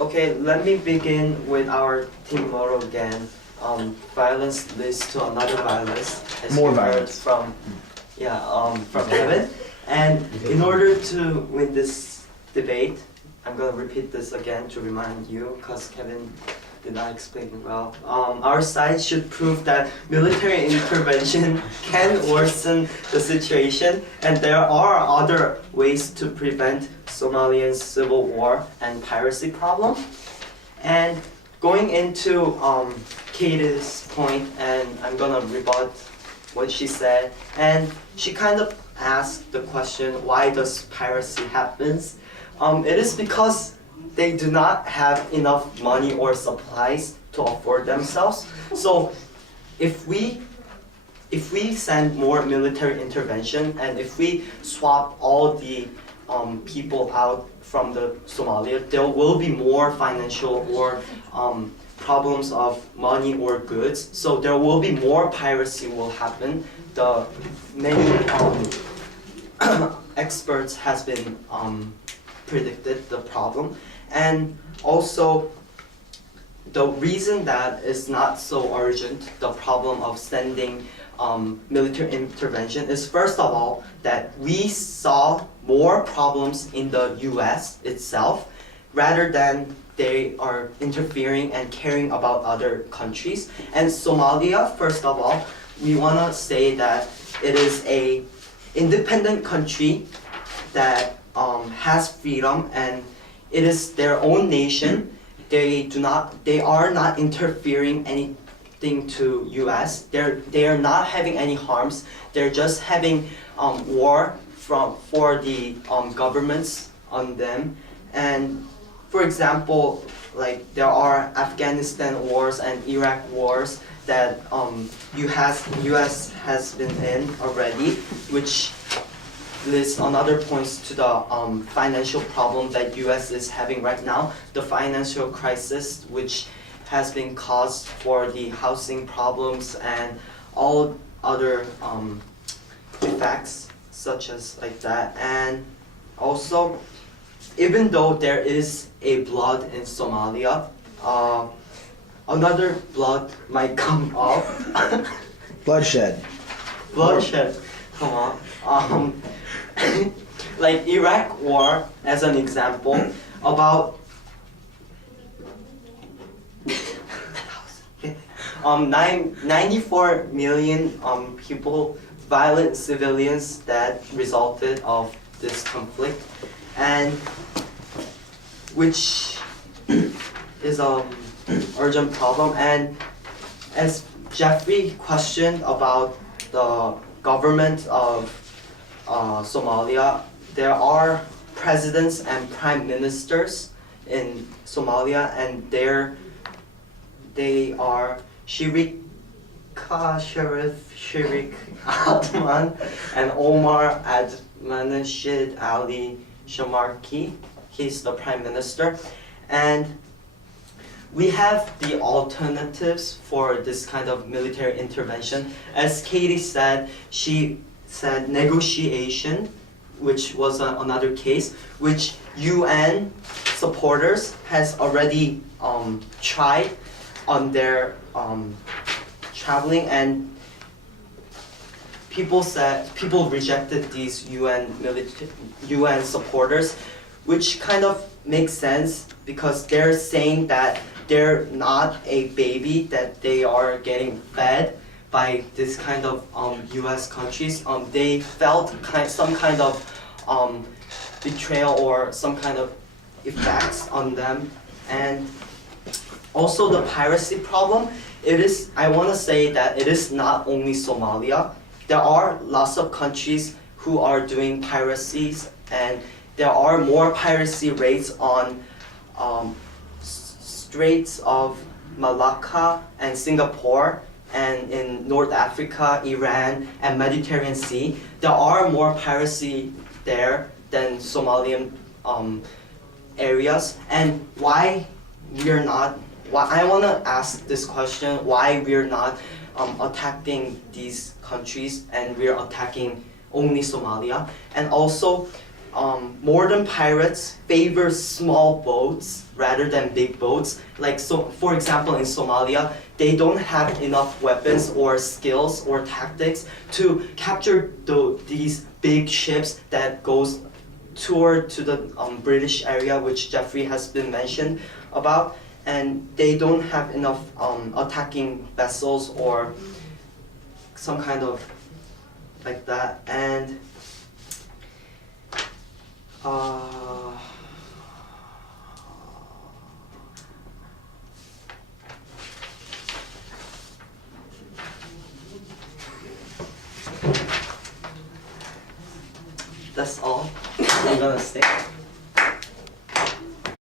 Okay, let me begin with our team motto again. Violence leads to another violence, as More you heard violence. from Kevin. And in order to win this debate, I'm gonna repeat this again to remind you, because Kevin did not explain it well. Our side should prove that military intervention can worsen the situation, and there are other ways to prevent Somalian civil war and piracy problem. And going into Katie's point, and I'm gonna rebut what she said, and she kind of asked the question, why does piracy happens? It is because they do not have enough money or supplies to afford themselves. So if we send more military intervention, and if we swap all the people out from the Somalia, there will be more financial or problems of money or goods. So there will be more piracy will happen. The many experts has been predicted the problem, and also the reason that is not so urgent, the problem of sending military intervention, is first of all that we saw more problems in the US itself rather than they are interfering and caring about other countries. And Somalia, first of all, we want to say that it is a independent country that has freedom, and it is their own nation. They are not interfering anything to US. They are not having any harms. They're just having war for the governments on them. And for example, like there are Afghanistan wars and Iraq wars that US has been in already, which lists another points to the financial problem that US is having right now, the financial crisis which has been caused for the housing problems and all other effects such as like that. And also, even though there is a blood in Somalia, another blood might come up. Bloodshed. Bloodshed, come on. Like Iraq war, as an example, about 94 million people, violent civilians that resulted of this conflict, and which is an urgent problem. And as Jeffrey questioned about the government of Somalia, there are presidents and prime ministers in Somalia, and they are Sharif Atman and Omar Abdulrashid Ali Shamarki. He's the prime minister, and we have the alternatives for this kind of military intervention. As Katie said, she said negotiation, which was another case, which UN supporters has already tried on their traveling, and people rejected these UN supporters, which kind of makes sense because they're saying that they're not a baby, that they are getting fed by this kind of US countries. They felt some kind of betrayal or some kind of effects on them. And also the piracy problem, I want to say that it is not only Somalia. There are lots of countries who are doing piracies, and there are more piracy rates on Straits of Malacca and Singapore, and in North Africa, Iran, and Mediterranean Sea. There are more piracy there than Somalian areas. And why I want to ask this question, why we're not attacking these countries and we're attacking only Somalia. And also, modern pirates favor small boats rather than big boats. Like, so, for example, in Somalia, they don't have enough weapons or skills or tactics to capture these big ships that goes toward to the British area, which Jeffrey has been mentioned about, and they don't have enough attacking vessels or some kind of like that. And that's all I'm gonna say.